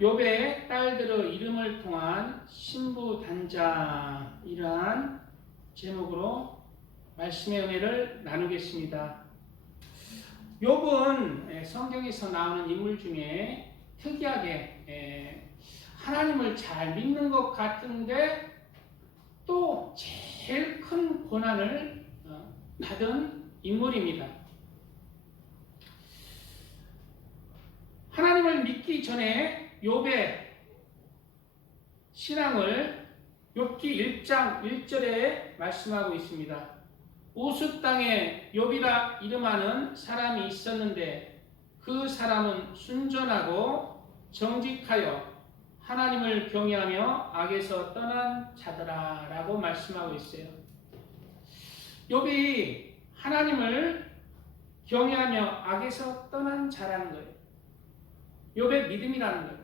욥의 딸들의 이름을 통한 신부 단장, 이러한 제목으로 말씀의 은혜를 나누겠습니다. 욥은 성경에서 나오는 인물 중에 특이하게 하나님을 잘 믿는 것 같은데 또 제일 큰 고난을 받은 인물입니다. 하나님을 믿기 전에 욥의 신앙을 욥기 1장 1절에 말씀하고 있습니다. 우스 땅에 욥이라 이름하는 사람이 있었는데 그 사람은 순전하고 정직하여 하나님을 경외하며 악에서 떠난 자더라 라고 말씀하고 있어요. 욥이 하나님을 경외하며 악에서 떠난 자라는 거예요. 욥의 믿음이라는 거예요.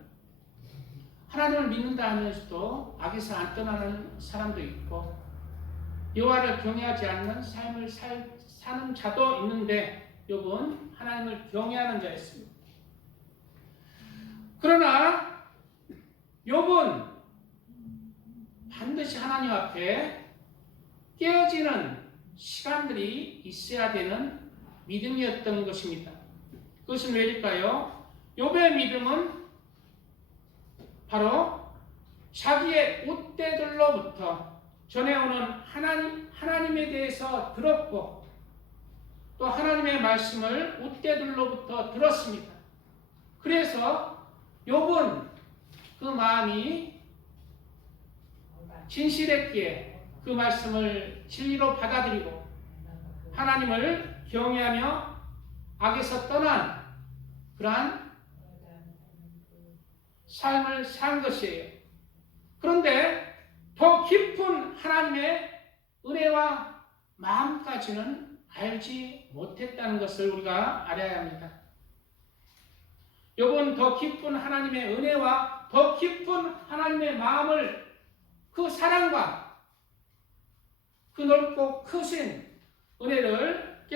하나님을 믿는다 하면서도 악에서 안 떠나는 사람도 있고 여호와를 경외하지 않는 삶을 사는 자도 있는데 욥은 하나님을 경외하는 자였습니다. 그러나 욥은 반드시 하나님 앞에 깨어지는 시간들이 있어야 되는 믿음이었던 것입니다. 그것은 왜일까요? 욥의 믿음은 바로 자기의 웃대들로부터 전해오는 하나님에 대해서 들었고 또 하나님의 말씀을 웃대들로부터 들었습니다. 그래서 욥은 그 마음이 진실했기에 그 말씀을 진리로 받아들이고 하나님을 경외하며 악에서 떠난 그러한 삶을 산 것이에요. 그런데 더 깊은 하나님의 은혜와 마음까지는 알지 못했다는 것을 우리가 알아야 합니다. 욥은 더 깊은 하나님의 은혜와 더 깊은 하나님의 마음을 그 사랑과 그 넓고 크신 은혜를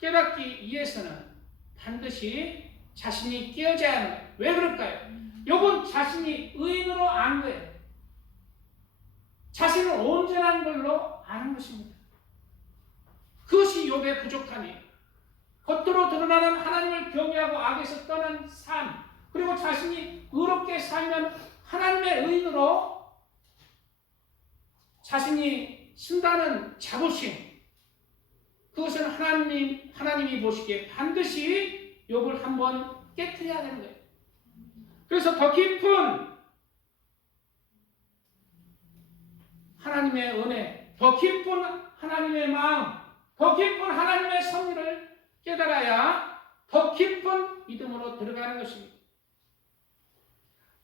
깨닫기 위해서는 반드시 자신이 깨어져야 하는 거예요. 왜 그럴까요? 욥은 자신이 의인으로 안 거예요. 자신은 온전한 걸로 아는 것입니다. 그것이 욥의 부족함이에요. 겉으로 드러나는 하나님을 경외하고 악에서 떠난 삶, 그리고 자신이 의롭게 살면 하나님의 의인으로 자신이 쓴다는 자부심, 그것은 하나님이 보시기에 반드시 욥을 한번 깨트려야 되는 거예요. 그래서 더 깊은 하나님의 은혜, 더 깊은 하나님의 마음, 더 깊은 하나님의 섭리를 깨달아야 더 깊은 믿음으로 들어가는 것입니다.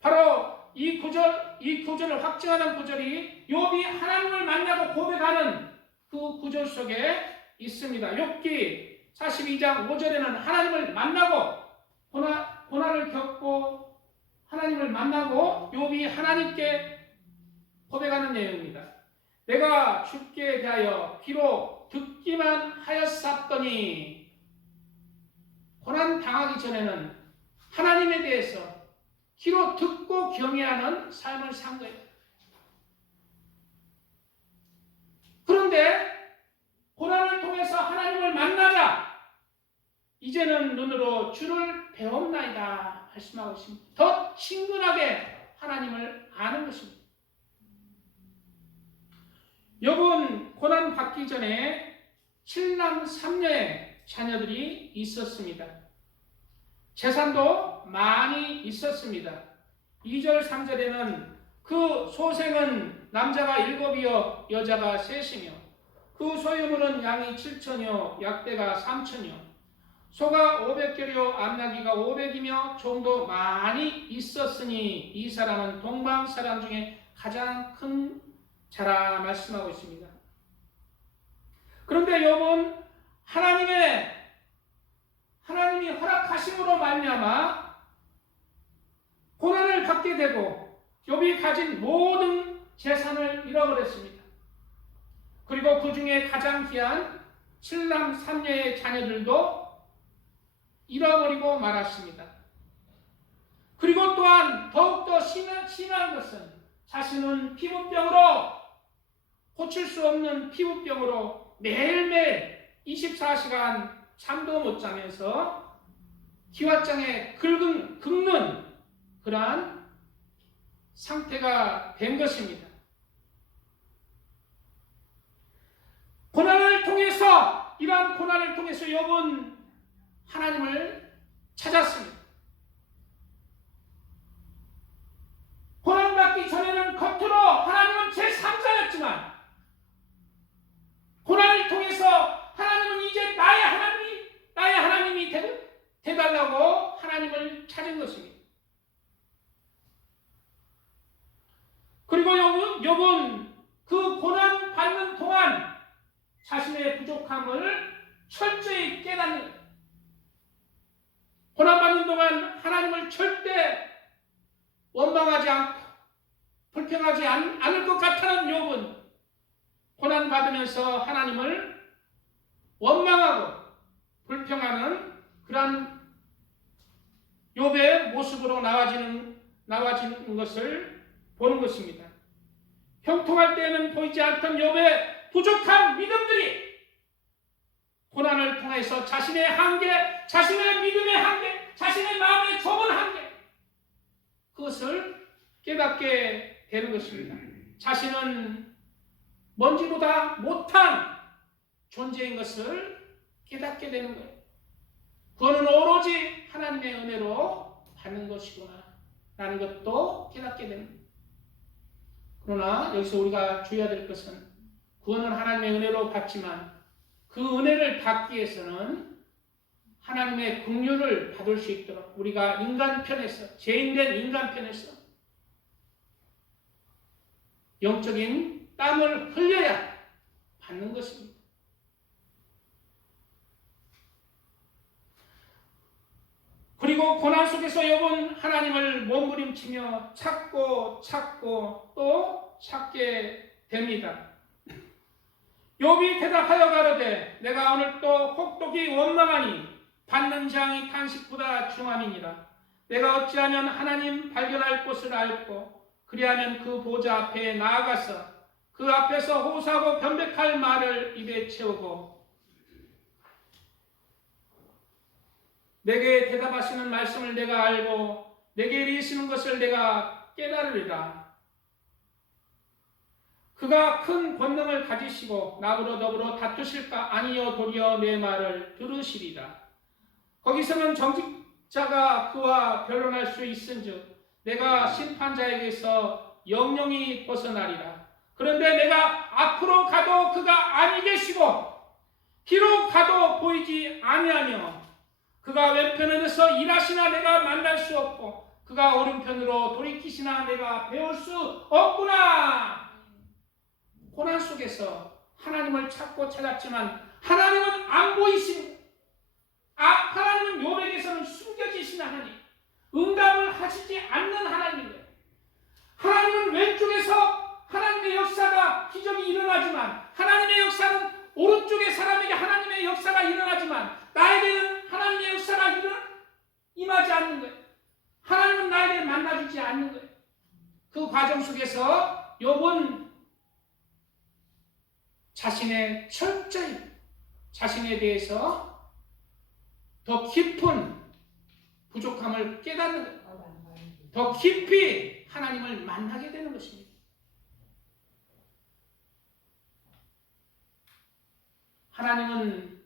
바로 이 구절을 확증하는 구절이 욥이 하나님을 만나고 고백하는 그 구절 속에 있습니다. 욥기 42장 5절에는 하나님을 만나고 고난을 겪고 하나님을 만나고 욥이 하나님께 고백하는 내용입니다. 내가 주께 대하여 비록 듣기만 하였사더니 고난 당하기 전에는 하나님에 대해서 귀로 듣고 경외하는 삶을 산 거예요. 그런데 고난을 통해서 하나님을 만나자 이제는 눈으로 주를 배웠나이다 말씀하고 있습니다. 더 친근하게 하나님을 아는 것입니다. 욥은 고난 받기 전에 7남 3녀의 자녀들이 있었습니다. 재산도 많이 있었습니다. 2절 3절에는 그 소생은 남자가 7이요 여자가 3이며 그 소유물은 양이 7천이요 약대가 3천이요 소가 500결이요 암나귀가 500이며 종도 많이 있었으니 이 사람은 동방 사람 중에 가장 큰 자라 말씀하고 있습니다. 그런데 욥은 하나님이 허락하심으로 말미암아 고난을 받게 되고 욥이 가진 모든 재산을 잃어버렸습니다. 그리고 그 중에 가장 귀한 7남 3녀의 자녀들도 잃어버리고 말았습니다. 그리고 또한 더욱 심한 것은 자신은 피부병으로 고칠 수 없는 피부병으로 매일매일 24시간 잠도 못 자면서 기왓장에 긁는 그러한 상태가 된 것입니다. 이러한 고난을 통해서 욥은 하나님을 찾았습니다. 고난받기 전에는 겉으로 하나님은 제3자였지만 고난을 통해서 하나님은 이제 나의 하나님이 되달라고 하나님을 찾은 것입니다. 그리고 욥은 그 고난 받는 동안 자신의 부족함을 철저히 깨닫는, 고난 받는 동안 하나님을 절대 원망하지 않고 불평하지 않을 것 같다는 욥은 고난 받으면서 하나님을 원망하고 불평하는 그러한 욥의 모습으로 나와지는 것을 보는 것입니다. 형통할 때에는 보이지 않던 욥의 부족한 믿음들이 고난을 통해서 자신의 한계, 자신의 믿음의 한계, 자신의 마음의 좁은 한계, 그것을 깨닫게 되는 것입니다. 자신은 먼지보다 못한 존재인 것을 깨닫게 되는 거예요. 그거는 오로지 하나님의 은혜로 받는 것이구나 라는 것도 깨닫게 되는 거예요. 그러나 여기서 우리가 주의해야 될 것은 구원은 하나님의 은혜로 받지만 그 은혜를 받기 위해서는 하나님의 긍휼을 받을 수 있도록 우리가 인간 편에서, 죄인된 인간 편에서 영적인 땀을 흘려야 받는 것입니다. 그리고 고난 속에서 욥은 하나님을 몸부림치며 찾고 또 찾게 됩니다. 욥이 대답하여 가로되 내가 오늘 또 혹독히 원망하니 받는 재앙이 탄식보다 중함이니라. 내가 어찌하면 하나님 발견할 곳을 알고 그리하면 그 보좌 앞에 나아가서 그 앞에서 호소하고 변백할 말을 입에 채우고 내게 대답하시는 말씀을 내가 알고 내게 이르시는 것을 내가 깨달으리라. 그가 큰 권능을 가지시고 나보다 더불어 다투실까? 아니요 도리어 내 말을 들으시리라. 거기서는 정직자가 그와 변론할 수 있은즉 내가 심판자에게서 영영이 벗어나리라. 그런데 내가 앞으로 가도 그가 아니 계시고 뒤로 가도 보이지 아니하며 그가 왼편에서 일하시나 내가 만날 수 없고 그가 오른편으로 돌이키시나 내가 배울 수 없구나. 고난 속에서 하나님을 찾고 찾았지만 하나님은 안 보이시고 하나님은 욥에게서는 숨겨지신 하나님, 응답을 하시지 않는 하나님이에요. 하나님은 왼쪽에서 하나님의 역사가 기적이 일어나지만 하나님의 역사는 오른쪽의 사람에게 하나님의 역사가 일어나지만 나에게는 하나님의 역사가 임하지 않는 거예요. 하나님은 나에게 만나주지 않는 거예요. 그 과정 속에서 욥은 철저히 자신에 대해서 더 깊은 부족함을 깨닫는 거예요. 더 깊이 하나님을 만나게 되는 것입니다. 하나님은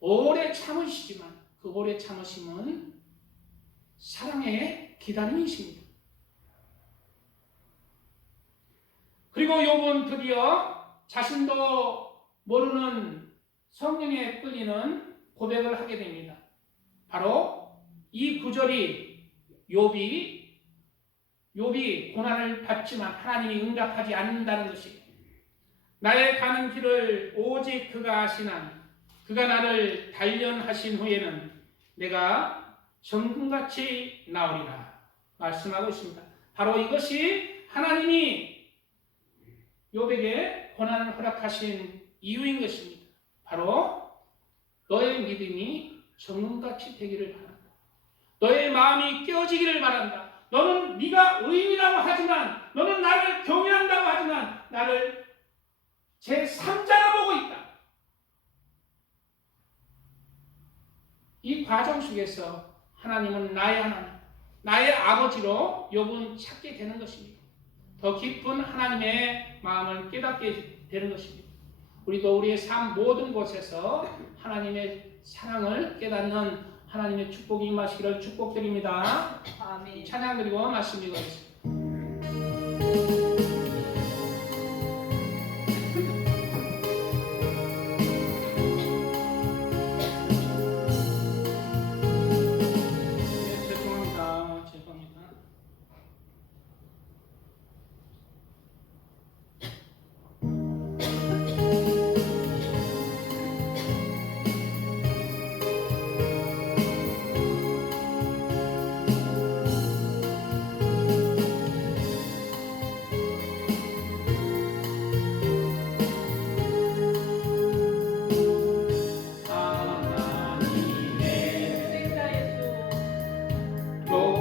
오래 참으시지만 그 오래 참으심은 사랑의 기다림이십니다. 그리고 욥은 드디어 자신도 모르는 성령에 끌리는 고백을 하게 됩니다. 바로 이 구절이 욥이 고난을 받지만 하나님이 응답하지 않는다는 것이에요. 나의 가는 길을 오직 그가 아시나니 그가 나를 단련하신 후에는 내가 정금같이 나오리라 말씀하고 있습니다. 바로 이것이 하나님이 욥에게 고난을 허락하신 이유인 것입니다. 바로 너의 믿음이 정금같이 되기를 바란다. 너의 마음이 깨어지기를 바란다. 너는 네가 의인이라고 하지만, 너는 나를 경외한다고 하지만 나를 제3자로 보고 있다. 이 과정 속에서 하나님은 나의 하나님, 나의 아버지로 욥은 찾게 되는 것입니다. 더 깊은 하나님의 마음을 깨닫게 되는 것입니다. 우리도 우리의 삶 모든 곳에서 하나님의 사랑을 깨닫는 하나님의 축복이 임하시기를 축복드립니다. 아멘. 찬양 드리고 말씀 읽어주세요. 죄송합니다.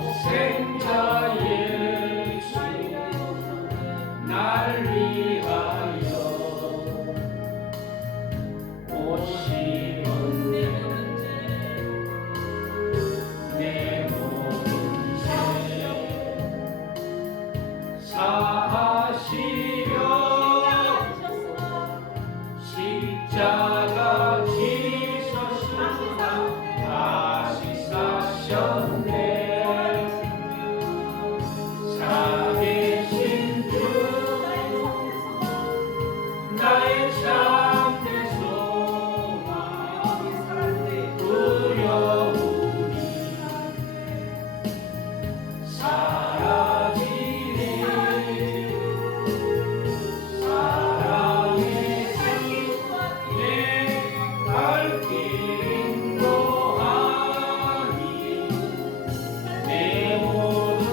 독생자 예수 날 위하여 오시는 내 모든 죄 사하시려 십자가 지셨으나 다시 사셨네. 살아계신 주 나의 참된 소망 두려움이 사라지네. 사랑의 주 내 갈 길 인도하니 내 모든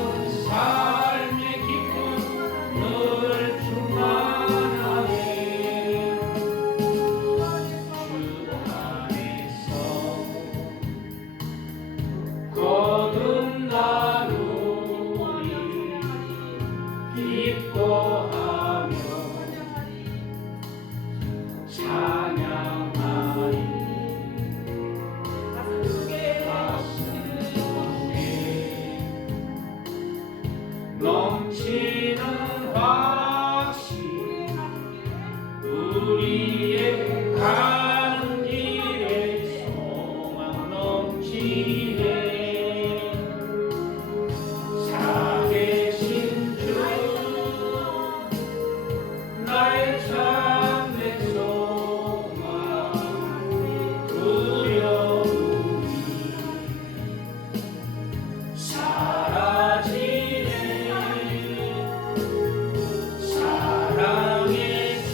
삶의 기쁨 늘 충만하게 주 안에서 거듭나누리 기뻐하며 찬양하리. 가슴 속에 넘치는 확신 우리의 가는 길에 소망 넘치네. 살아계신 주 나의 참된 소망 두려움이 사라지네. 사랑의 주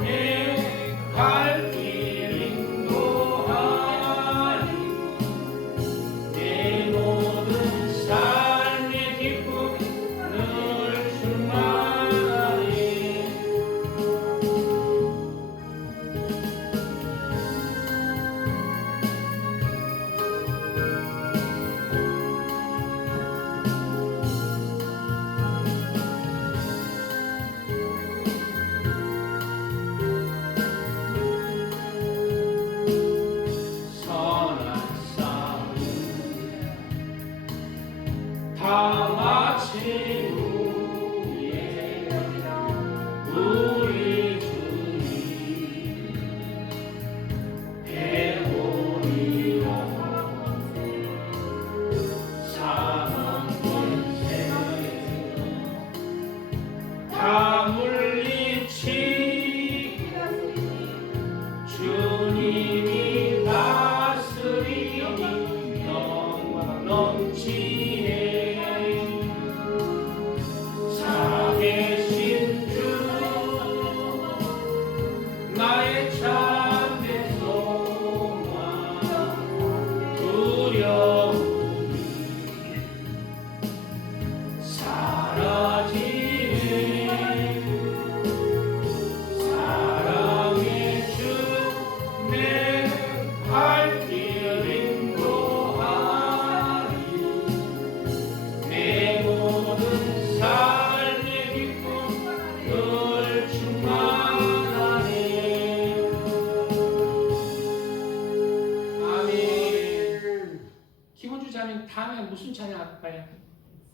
내 갈 길 인도하니 내 모든 삶의 기쁨 늘 충만하니 선한 싸움 다 마친 후에 우리 주님 배우리라. 사망 권세 다 물리치 주님이 다스리니 영광 넘치네.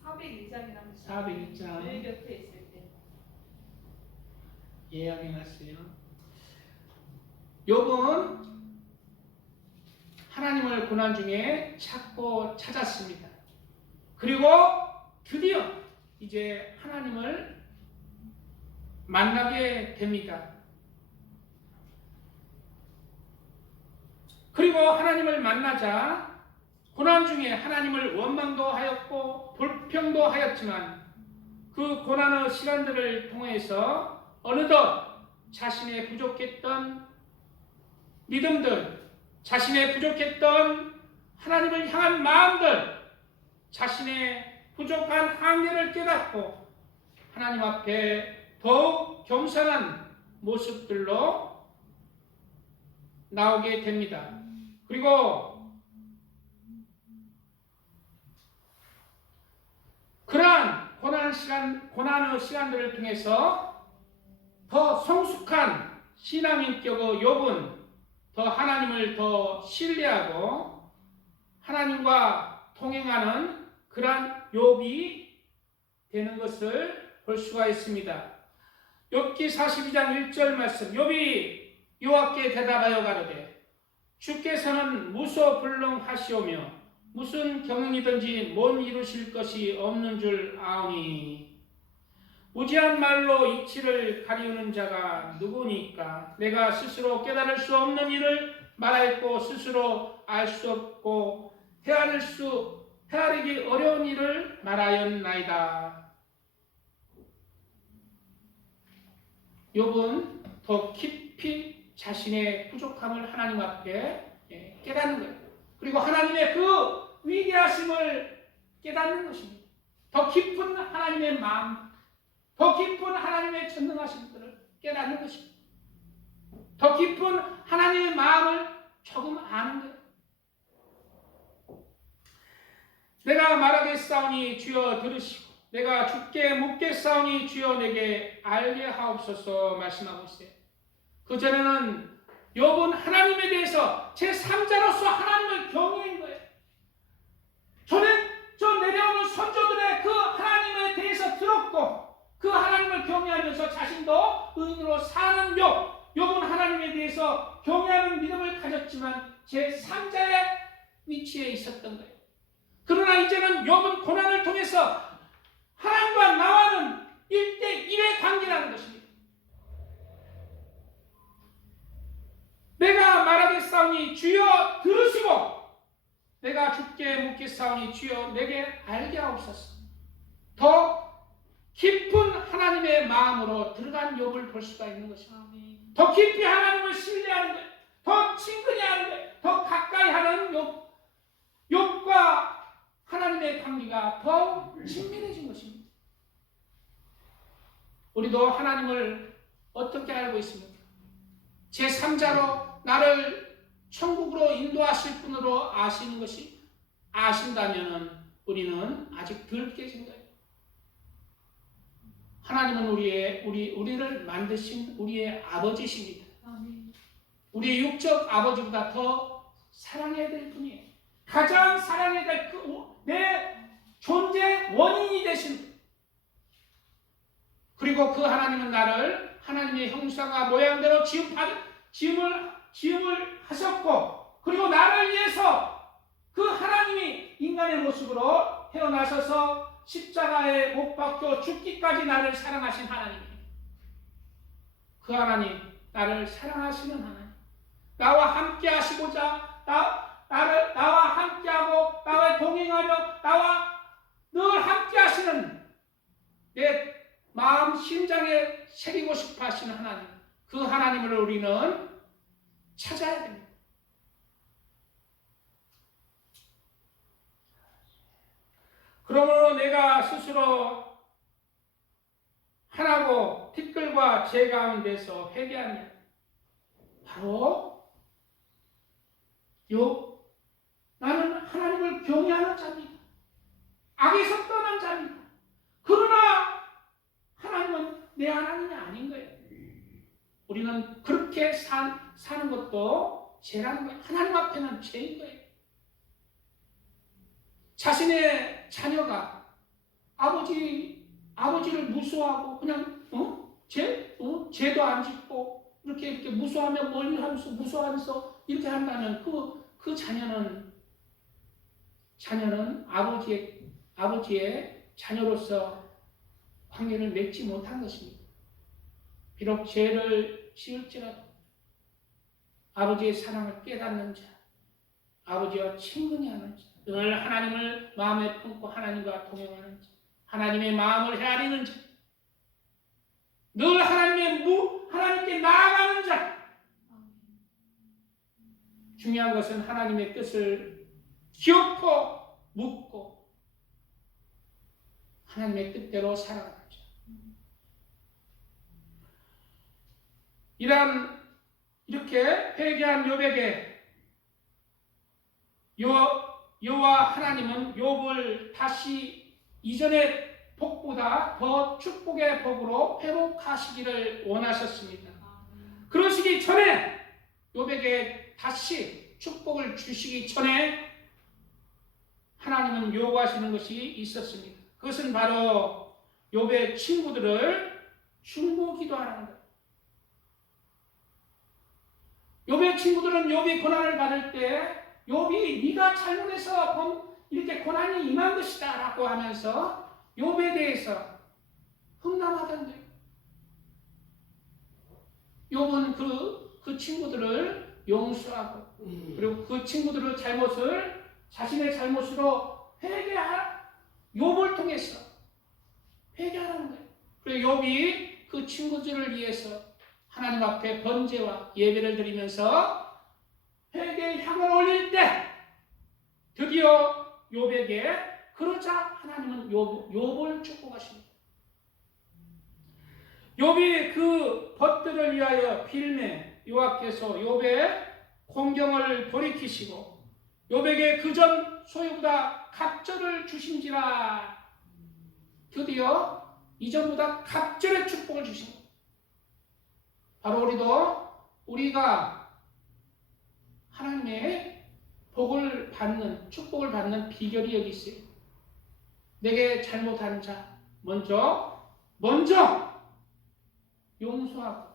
401장이라는 401장. 내 곁에 있을 때. 예, 확인하세요. 욥은 하나님을 고난 중에 찾고 찾았습니다. 그리고 드디어 이제 하나님을 만나게 됩니다. 그리고 하나님을 만나자 고난 중에 하나님을 원망도 하였고 불평도 하였지만 그 고난의 시간들을 통해서 어느덧 자신의 부족했던 믿음들, 자신의 부족했던 하나님을 향한 마음들, 자신의 부족한 한계를 깨닫고 하나님 앞에 더욱 겸손한 모습들로 나오게 됩니다. 그리고 그러한 고난의 시간들을 통해서 더 성숙한 신앙인격의 욥은 더 하나님을 더 신뢰하고 하나님과 동행하는 그러한 욥이 되는 것을 볼 수가 있습니다. 욥기 42장 1절 말씀. 욥이 여호와께 대답하여 가로되 주께서는 무소불능하시오며 무슨 경영이든지 못 이루실 것이 없는 줄 아오니 무지한 말로 이치를 가리우는 자가 누구니까 내가 스스로 깨달을 수 없는 일을 말하였고 스스로 알 수 없고 헤아리기 어려운 일을 말하였나이다. 욥은 더 깊이 자신의 부족함을 하나님 앞에 깨닫는 거예요. 그리고 하나님의 그 위대하심을 깨닫는 것입니다. 더 깊은 하나님의 마음, 더 깊은 하나님의 전능하심들을 깨닫는 것입니다. 더 깊은 하나님의 마음을 조금 아는 거예요. 내가 말하겠사오니 주여 들으시고 내가 주께 묻겠사오니 주여 내게 알게 하옵소서 말씀하고 있어요. 그전에는 욥은 하나님에 대해서 제3자로서 하나님을 경외한 거예요. 저 내려오는 선조들의 그 하나님에 대해서 들었고 그 하나님을 경외하면서 자신도 의인으로 사는 욥은 하나님에 대해서 경외하는 믿음을 가졌지만 제3자의 위치에 있었던 거예요. 그러나 이제는 욥은 고난을 통해서 하나님과 나와는 1대1의 관계라는 것입니다. 내가 말하겠사오니 주여 들으시고 내가 주께 묻겠사오니 주여 내게 알게 하옵소서. 더 깊은 하나님의 마음으로 들어간 욥을 볼 수가 있는 것입니다. 더 깊이 하나님을 신뢰하는 것, 더 친근히 하는 것, 더 가까이 하는 욥과 하나님의 관계가 더 친밀해진 것입니다. 우리도 하나님을 어떻게 알고 있습니까? 제3자로 나를 천국으로 인도하실 분으로 아시는 것이 아신다면 우리는 아직 덜 깨진 거예요. 하나님은 우리를 만드신 우리의 아버지십니다. 우리의 육적 아버지보다 더 사랑해야 될 분이에요. 가장 사랑해야 될 내 존재 원인이 되신 분. 그리고 그 하나님은 나를 하나님의 형상과 모양대로 지음을 하셨고 그리고 나를 위해서 그 하나님이 인간의 모습으로 태어나셔서 십자가에 못 박혀 죽기까지 나를 사랑하신 하나님입니다. 그 하나님, 나를 사랑하시는 하나님, 나와 함께 하시고자 나와 함께하고 나와 동행하며 나와 늘 함께 하시는 내 마음 심장에 새기고 싶어 하시는 하나님, 그 하나님을 우리는 찾아야 됩니다. 그러므로 내가 스스로 하나고 티끌과 재 가운데서 회개하며 바로 나는 하나님을 경외하는 자입니다. 악에서 떠난 자입니다. 그러나 하나님은 내 하나님이 아닌 거예요. 우리는 그렇게 사는 것도 죄라는 거예요. 하나님 앞에는 죄인 거예요. 자신의 자녀가 아버지를 무서워하고 그냥 죄도 안 짓고 이렇게 무서워하며 멀리 하면서 무서워하면서 이렇게 한다면 그 자녀는 아버지의 자녀로서 관계를 맺지 못한 것입니다. 비록 죄를 지을지라도 아버지의 사랑을 깨닫는 자, 아버지와 친근히 하는 자, 늘 하나님을 마음에 품고 하나님과 동행하는 자, 하나님의 마음을 헤아리는 자, 늘 하나님께 나아가는 자. 중요한 것은 하나님의 뜻을 기억고 묻고 하나님의 뜻대로 살아가는 자. 이렇게 회개한 욥에게 여호와 하나님은 욥을 다시 이전의 복보다 더 축복의 복으로 회복하시기를 원하셨습니다. 그러시기 전에 욥에게 다시 축복을 주시기 전에 하나님은 요구하시는 것이 있었습니다. 그것은 바로 욥의 친구들을 중보기도 하는 것. 욥의 친구들은 욥이 고난을 받을 때 욥이 네가 잘못해서 이렇게 고난이 임한 것이다 라고 하면서 욥에 대해서 흠담하던 거예요. 욥은 그 친구들을 용서하고 그리고 그 친구들의 자신의 잘못으로 욥을 통해서 회개하는 거예요. 그리고 욥이 그 친구들을 위해서 하나님 앞에 번제와 예배를 드리면서 회개의 향을 올릴 때 드디어 욥에게 그러자 하나님은 욥을 축복하십니다. 욥이 그 벗들을 위하여 빌매 여호와께서 욥의 공경을 돌이키시고 욥에게 그전 소유보다 갑절을 주신지라. 드디어 이전보다 갑절의 축복을 주신 것. 바로 우리가 하나님의 축복을 받는 비결이 여기 있어요. 내게 잘못한 자 먼저 용서하고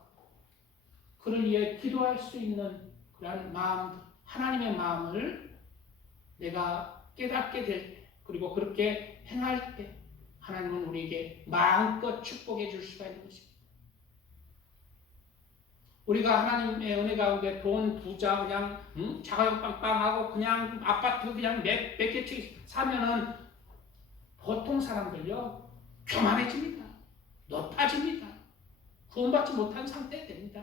그를 위해 기도할 수 있는 그런 마음, 하나님의 마음을 내가 깨닫게 될 때, 그리고 그렇게 행할 때 하나님은 우리에게 마음껏 축복해 줄 수가 있는 것입니다. 우리가 하나님의 은혜 가운데 돈 부자 그냥 자가용 빵빵하고 그냥 아파트 그냥 몇 개씩 사면은 보통 사람들요 교만해집니다. 높아집니다. 구원받지 못한 상태가 됩니다.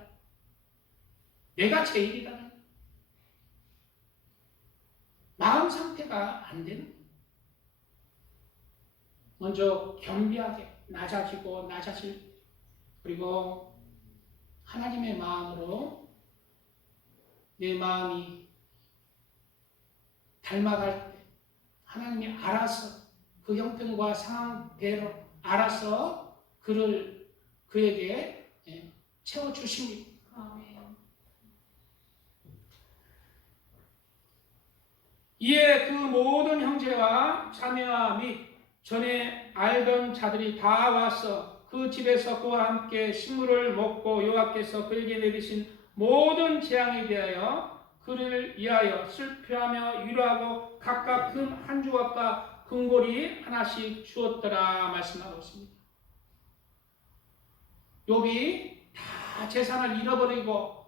내가 제일이다. 마음 상태가 안 되는 거예요. 먼저 겸비하게 낮아지고 그리고 하나님의 마음으로 내 마음이 닮아갈 때 하나님이 알아서 그 형편과 상황대로 알아서 그에게 채워주십니다. 이에 그 모든 형제와 자매와 및 전에 알던 자들이 다 와서 그 집에서 그와 함께 식물을 먹고 여호와께서 그에게 내리신 모든 재앙에 대하여 그를 위하여 슬퍼하며 위로하고 각각 금 한 조각과 금고리 하나씩 주었더라 말씀하고 있습니다. 욥이 다 재산을 잃어버리고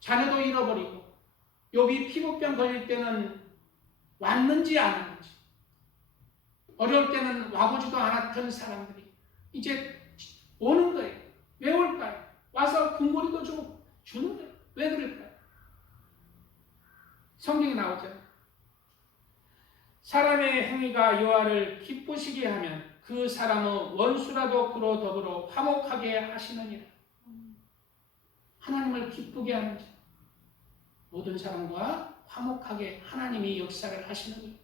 자녀도 잃어버리고 욥이 피부병 걸릴 때는 왔는지 안 왔는지 어려울 때는 와보지도 않았던 사람들이 이제 오는 거예요. 왜 올까요? 와서 금고리도 주는 거예요. 왜 그럴까요? 성경에 나오잖아요. 사람의 행위가 여호와를 기쁘시게 하면 그 사람은 원수라도 그로 더불어 화목하게 하시느니라. 하나님을 기쁘게 하는 자, 모든 사람과 화목하게 하나님이 역사를 하시는 거예요.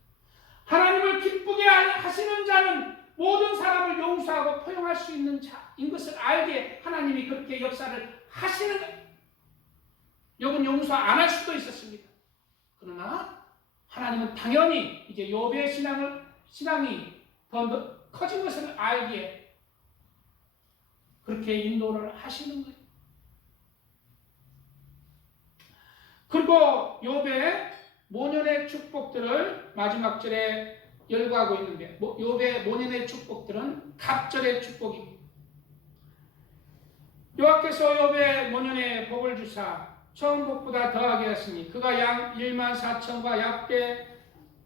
하나님을 기쁘게 하시는 자는 모든 사람을 용서하고 포용할 수 있는 자인 것을 알게 하나님이 그렇게 역사를 하시는 거예요. 욥은 용서 안 할 수도 있었습니다. 그러나 하나님은 당연히 이제 욥의 신앙을 신앙이 더 커진 것을 알기에 그렇게 인도를 하시는 거예요. 그리고 욥의 모년의 축복들을 마지막 절에 열거하고 있는데, 욥의 모년의 축복들은 갑절의 축복입니다. 여호와께서 욥의 모년에 복을 주사 처음 복보다 더하게 하시니 그가 양 1만 4천과 약대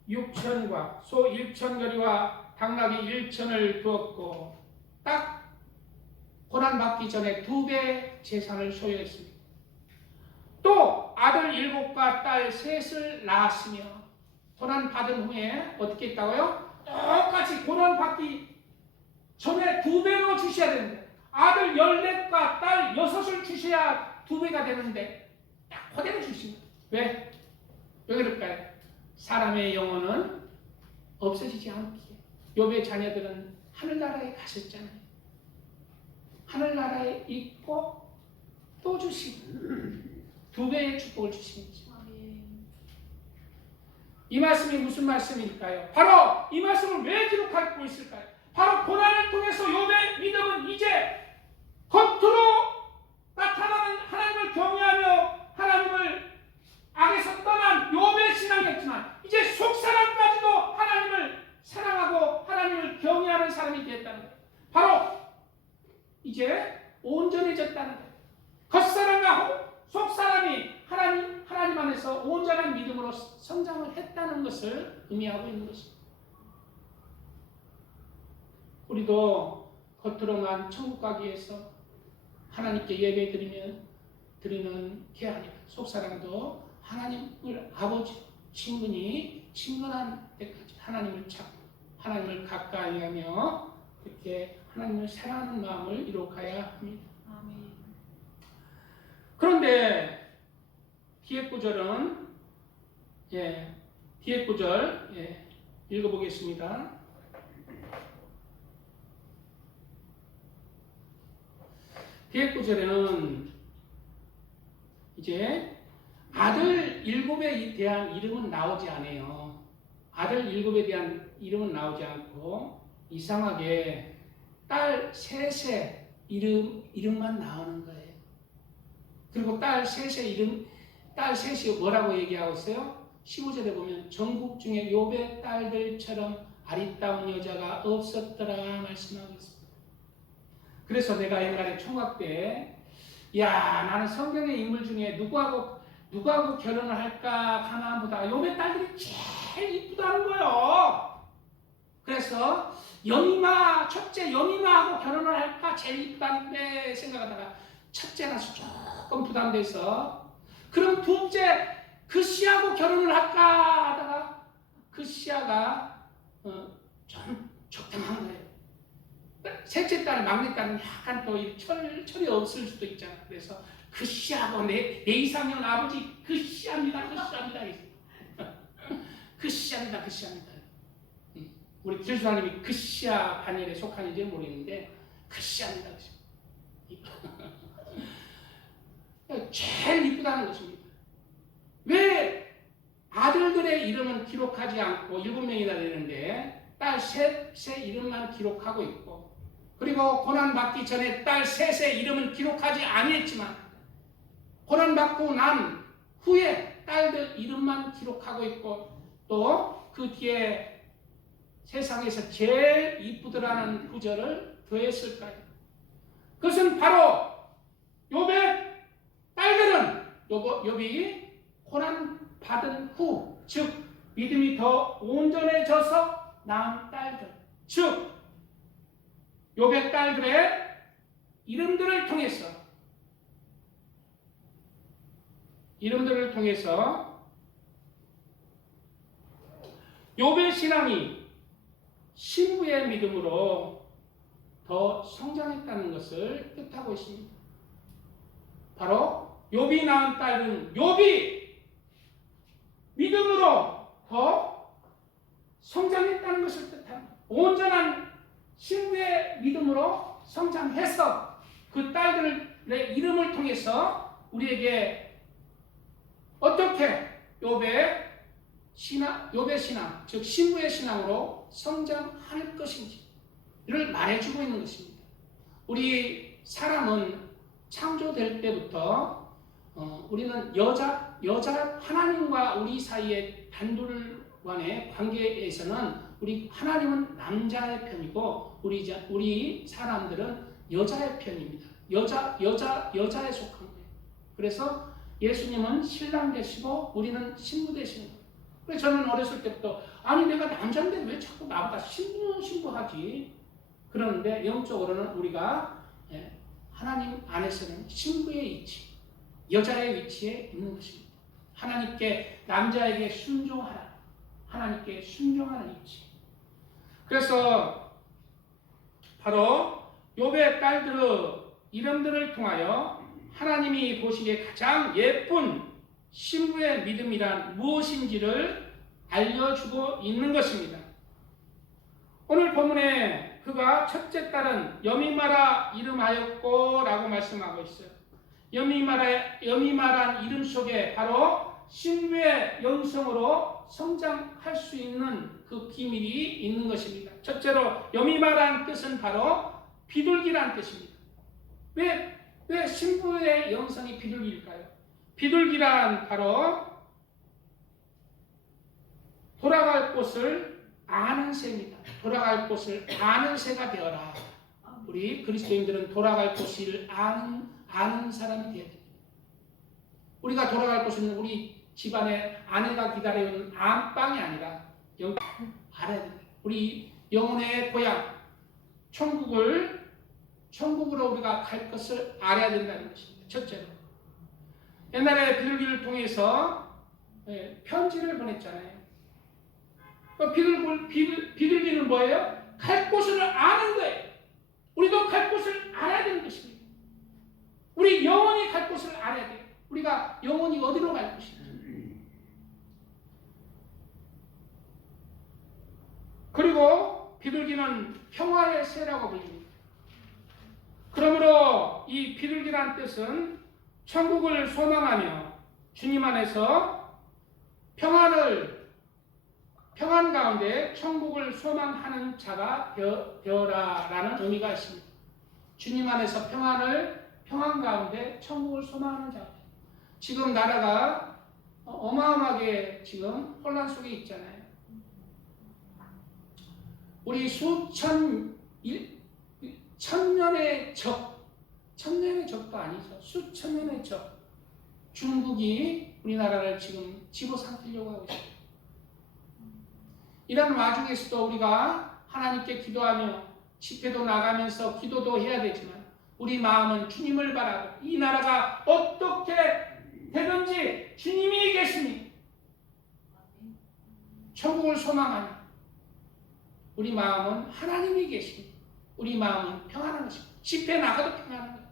6천과 소 1천거리와 당나귀 1천을 두었고 딱 고난받기 전에 2배 재산을 소유했습니다. 또 아들 7과 딸 3을 낳았으며 고난받은 후에 어떻게 했다고요? 똑같이 고난받기 전에 2배로 주셔야 됩니다. 아들 14과 딸 6을 주셔야 2배가 되는데 딱 그대로 주십니다. 왜? 왜 그럴까요? 사람의 영혼은 없어지지 않기에. 욥의 자녀들은 하늘나라에 가셨잖아요. 하늘나라에 있고 또 주시고 2배의 축복을 주십니다. 이 말씀이 무슨 말씀일까요? 바로 이 말씀을 왜 기록하고 있을까요? 바로 고난을 통해서 욥의 믿음은 이제 겉으로 나타나는 하나님을 경외하며 하나님을 악에서 떠난 욥의 신앙이었지만 이제 속사람까지도 하나님을 사랑하고 하나님을 경외하는 사람이 되었다는 거예요. 바로 이제 온전해졌다는 거예요. 겉사람과 속사람이 하나님 안에서 온전한 믿음으로 성장을 했다는 것을 의미하고 있는 것입니다. 우리도 겉으로만 천국 가기 위해서 하나님께 예배 드리는 게 아니라 속사람도 하나님을 아버지 친근한 때까지 하나님을 찾고 하나님을 가까이 하며 그렇게 하나님을 사랑하는 마음을 이룩해야 합니다. 아멘. 그런데 뒤에 구절은 뒤에 구절 읽어보겠습니다. 뒤에 구절에는 이제 아들 7에 대한 이름은 나오지 않아요. 아들 7에 대한 이름은 나오지 않고 이상하게 딸 3의 이름만 나오는 거예요. 그리고 딸 셋이 뭐라고 얘기하고 있어요? 15절에 보면 전국 중에 욥의 딸들처럼 아리따운 여자가 없었더라 말씀하고 있습니다. 그래서 내가 옛날에 총각 때 나는 성경의 인물 중에 누구하고 결혼을 할까 가나안보다 욥의 딸들이 제일 이쁘다는 거예요. 그래서 첫째 여미마하고 결혼을 할까 제일 이쁘다는데 생각하다가 첫째나 조금 부담돼서 그럼 둘째 그 씨하고 결혼을 할까 하다가 그 씨가 좀 적당한 거예요. 셋째 딸, 막내 딸은 약간 또 철이 없을 수도 있잖아. 그래서 그 씨하고 내 이상형 아버지 그 씨합니다. 그 씨합니다. 우리 길수사님이 그 씨야 반열에 속하는지 모르겠는데 그 씨합니다. 제일 이쁘다는 것입니다. 왜 아들들의 이름은 기록하지 않고 7명이나 되는데 딸 셋의 이름만 기록하고 있고 그리고 고난받기 전에 딸 셋의 이름은 기록하지 아니했지만 고난받고 난 후에 딸들 이름만 기록하고 있고 또 그 뒤에 세상에서 제일 이쁘더라는 구절을 더했을까요? 그것은 바로 욥의 딸들은 욥이 고난받은 후, 즉 믿음이 더 온전해져서 낳은 딸들, 즉 욥의 딸들의 이름들을 통해서 욥의 신앙이 신부의 믿음으로 더 성장했다는 것을 뜻하고 있습니다. 바로 욥이 낳은 딸은 욥이 믿음으로 더 성장했다는 것을 뜻합니다. 온전한 신부의 믿음으로 성장해서 그 딸들의 이름을 통해서 우리에게 어떻게 욥의 욥의 신앙, 즉 신부의 신앙으로 성장할 것인지를 말해주고 있는 것입니다. 우리 사람은 창조될 때부터 우리는 여자 하나님과 우리 사이의 단둘간의 관계에서는 우리 하나님은 남자의 편이고 우리 사람들은 여자의 편입니다. 여자에 속한 거예요. 그래서 예수님은 신랑 되시고 우리는 신부 되시는 거예요. 그래서 저는 어렸을 때부터 아니 내가 남자인데 왜 자꾸 나보다 신부하지? 그러는데 영적으로는 우리가 하나님 안에서는 신부의 위치, 여자의 위치에 있는 것입니다. 하나님께 남자에게 순종하라. 하나님께 순종하는 위치. 그래서 바로 욥의 딸들의 이름들을 통하여 하나님이 보시기에 가장 예쁜 신부의 믿음이란 무엇인지를 알려주고 있는 것입니다. 오늘 본문에 그가 첫째 딸은 여미마라 이름하였고 라고 말씀하고 있어요. 여미마란 이름 속에 바로 신부의 영성으로 성장할 수 있는 그 비밀이 있는 것입니다. 첫째로 여미마란 뜻은 바로 비둘기란 뜻입니다. 왜 신부의 영성이 비둘기일까요? 비둘기란 바로 돌아갈 곳을 아는 새입니다. 돌아갈 곳을 아는 새가 되어라. 우리 그리스도인들은 돌아갈 곳을 아는 사람이 되어야 됩니다. 우리가 돌아갈 곳은 우리 집안에 아내가 기다려오는 안방이 아니라 알아야 됩니다. 우리 영혼의 고향 천국으로 우리가 갈 것을 알아야 된다는 것입니다. 첫째로 옛날에 비둘기를 통해서 편지를 보냈잖아요. 비둘기는 뭐예요? 갈 곳을 아는 거예요. 우리도 갈 곳을 알아야 되는 것입니다. 우리 영혼이 갈 곳을 알아야 돼요. 우리가 영혼이 어디로 갈 것인지. 그리고 비둘기는 평화의 새라고 불립니다. 그러므로 이 비둘기란 뜻은 천국을 소망하며 주님 안에서 평안 가운데 천국을 소망하는 자가 되어라라는 의미가 있습니다. 주님 안에서 평안 가운데 천국을 소망하는 자. 지금 나라가 어마어마하게 지금 혼란 속에 있잖아요. 우리 천년의 적도 아니죠. 수천 년의 적. 중국이 우리나라를 지금 집어삼키려고 하고 있습니다. 이런 와중에서도 우리가 하나님께 기도하며 집회도 나가면서 기도도 해야 되지만 우리 마음은 주님을 바라고 이 나라가 어떻게 되든지 주님이 계시니 천국을 소망하니 우리 마음은 하나님이 계시니 우리 마음은 평안한 것입니다. 집회 나가도 평안한 거예요.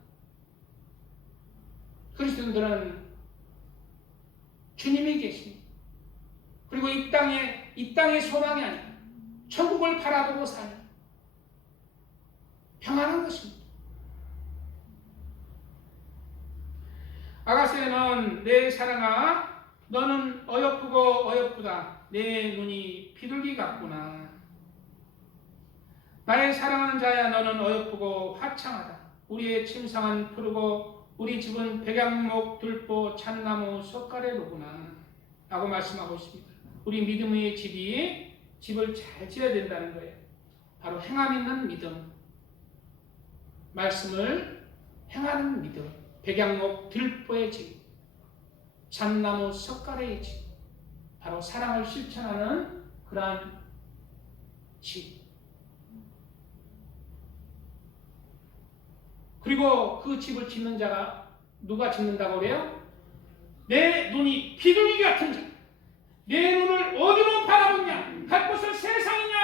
그리스도인들은 주님이 계시니 그리고 이 땅의 소망이 아니라 천국을 바라보고 사는 평안한 것입니다. 아가서에는 내 사랑아 너는 어여쁘고 어여쁘다. 내 눈이 비둘기 같구나. 나의 사랑하는 자야 너는 어여쁘고 화창하다. 우리의 침상은 푸르고 우리 집은 백양목 들보 잣나무 석가래로구나 라고 말씀하고 있습니다. 우리 믿음의 집을 잘 지어야 된다는 거예요. 바로 행함 있는 믿음, 말씀을 행하는 믿음, 백양목 들보의 집, 잣나무 석가래의 집, 바로 사랑을 실천하는 그러한 집. 그리고 그 집을 짓는 자가 누가 짓는다고 그래요? 내 눈이 비둘기 같은 자. 내 눈을 어디로 바라보냐? 갈 곳은 세상이냐?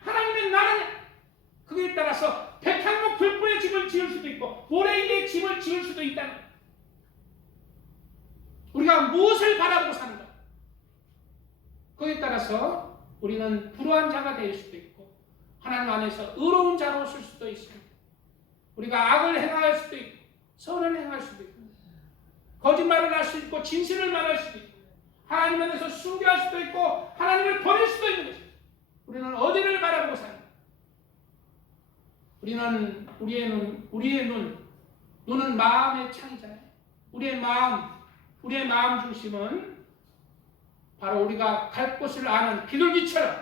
하나님의 나라냐? 그에 따라서 백향목 들보의 집을 지을 수도 있고 모래의 집을 지을 수도 있다는 거예요. 우리가 무엇을 바라보고 사는가? 그에 따라서 우리는 불우한 자가 될 수도 있고 하나님 안에서 의로운 자로 쓸 수도 있습니다. 우리가 악을 행할 수도 있고 선을 행할 수도 있고 거짓말을 할 수 있고 진실을 말할 수도 있고 하나님 안에서 순교할 수도 있고 하나님을 버릴 수도 있는 것입니다. 우리는 어디를 바라보고 사는가? 우리의 눈은 마음의 창이잖아요. 우리의 마음 중심은 바로 우리가 갈 곳을 아는 비둘기처럼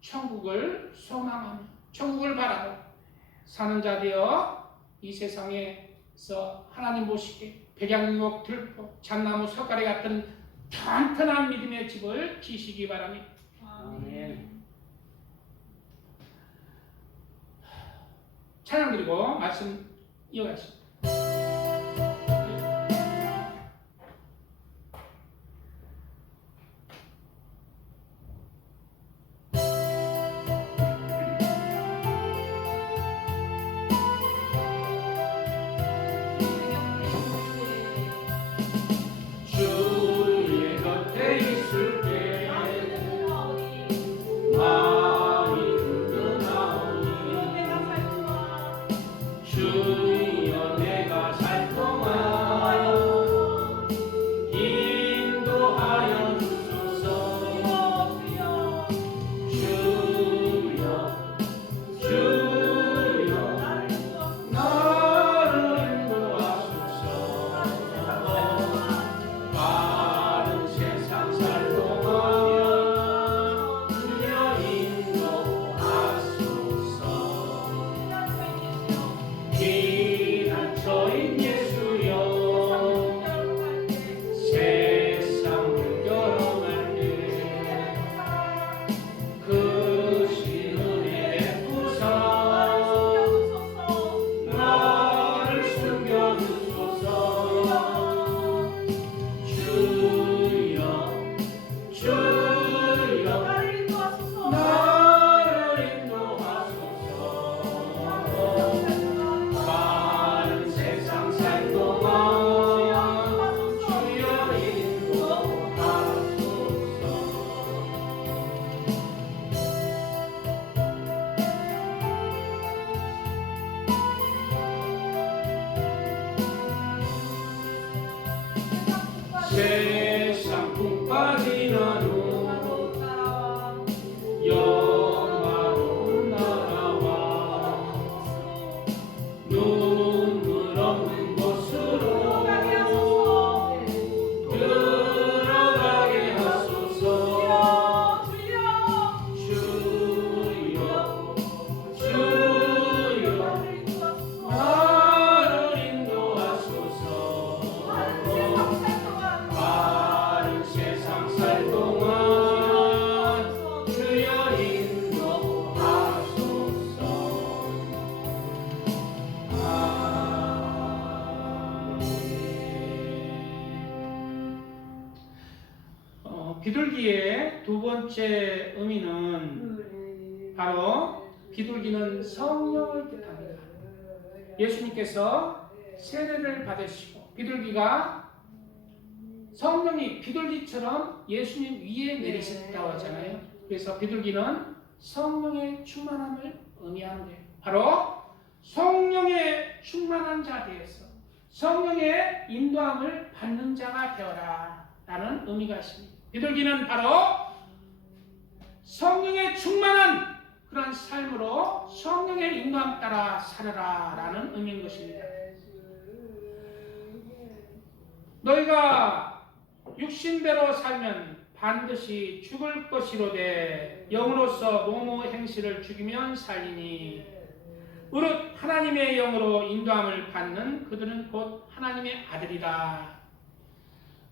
천국을 소망하며 천국을 바라고 사는 자 되어 이 세상에서 하나님 보시기에 백양목 들보 잣나무 석가래 같은 튼튼한 믿음의 집을 지시기 바랍니다. 아멘. 찬양 드리고 말씀 이어가겠습니다. 세상 풍 빠진 어둠 영화로운 나라와 눈물 없는 곳으로 들어가게 하소서. 주여 나를 인도하소서. 바른 세상 살 동안 주여 인도하소서. 비둘기의 두 번째 의미는 바로 비둘기는 성령을 뜻합니다. 예수님께서 세례를 받으시고 비둘기가 성령이 비둘기처럼 예수님 위에 내리셨다고 하잖아요. 그래서 비둘기는 성령의 충만함을 의미하는 거예요. 바로 성령의 충만한 자 되어서 성령의 인도함을 받는 자가 되어라 라는 의미가 있습니다. 비둘기는 바로 성령의 충만한 그런 삶으로 성령의 인도함 따라 살아라 라는 의미인 것입니다. 너희가 육신대로 살면 반드시 죽을 것이로되 영으로서 모모 행실을 죽이면 살리니 무릇 하나님의 영으로 인도함을 받는 그들은 곧 하나님의 아들이라.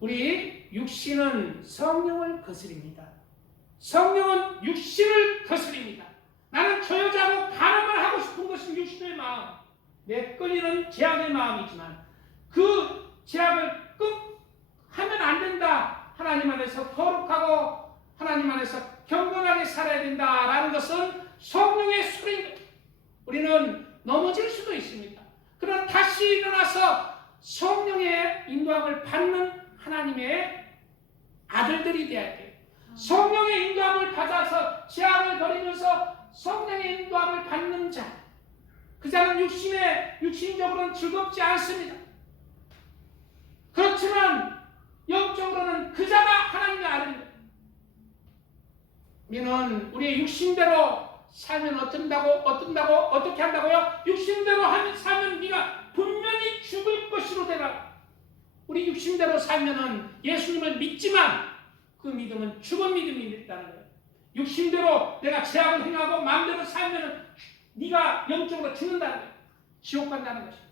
우리 육신은 성령을 거스립니다. 성령은 육신을 거스립니다. 나는 저 여자하고 가늠을 하고 싶은 것은 육신의 마음, 내 끌리는 죄악의 마음이지만 그 죄악을 하면 안 된다. 하나님 안에서 거룩하고 하나님 안에서 경건하게 살아야 된다라는 것은 성령의 소리입니다. 우리는 넘어질 수도 있습니다. 그러나 다시 일어나서 성령의 인도함을 받는 하나님의 아들들이 되어야 돼요. 성령의 인도함을 받아서 죄악을 버리면서 성령의 인도함을 받는 자, 그 자는 육신적으로는 즐겁지 않습니다. 그렇지만 영적 영적으로는 그 자가 하나님의 아들입니다. 우리는 우리의 육신대로 살면 어떻게 한다고요? 육신대로 살면 네가 분명히 죽을 것으로 되라. 우리 육신대로 살면은 예수님을 믿지만 그 믿음은 죽은 믿음이 있다는 거예요. 육신대로 내가 죄악을 행하고 마음대로 살면은 네가 영적으로 죽는다는 거예요. 지옥 간다는 것입니다.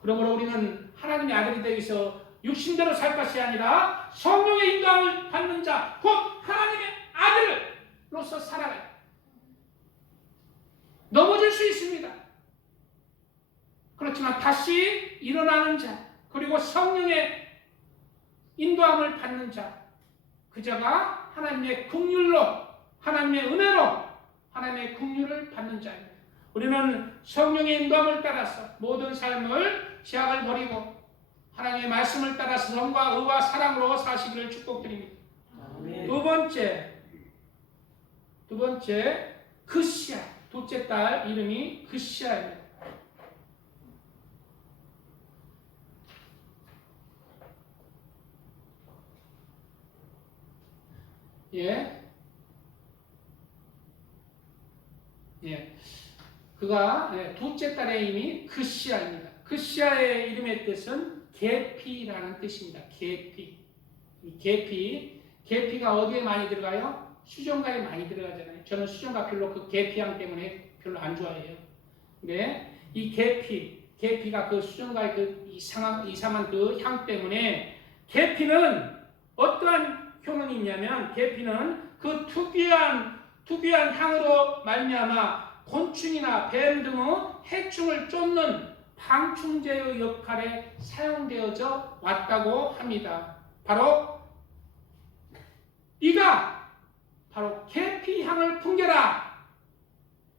그러므로 우리는 하나님의 아들이 되어서 육신대로 살 것이 아니라 성령의 인도함을 받는 자, 곧 하나님의 아들로서 살아가요. 넘어질 수 있습니다. 그렇지만 다시 일어나는 자, 그리고 성령의 인도함을 받는 자, 그 자가 하나님의 긍휼로, 하나님의 은혜로 하나님의 긍휼을 받는 자입니다. 우리는 성령의 인도함을 따라서 모든 삶을 죄악을 버리고 하나님의 말씀을 따라서 성과 의와 사랑으로 사시기를 축복드립니다. 아멘. 두 번째 그시아, 둘째 딸 이름이 그시아입니다. 그가 둘째 딸의 이름이 그시아입니다. 그시아의 이름의 뜻은 계피라는 뜻입니다. 계피가 어디에 많이 들어가요? 수정가에 많이 들어가잖아요. 저는 수정가 별로 그 계피향 때문에 별로 안 좋아해요. 근데 이 계피가 그 수정가의 그 이상한 그 향 때문에 계피는 어떠한 효능이 있냐면 계피는 그 특유한 향으로 말미암아 곤충이나 뱀 등의 해충을 쫓는 방충제의 역할에 사용되어져 왔다고 합니다. 바로 네가 바로 계피 향을 풍겨라.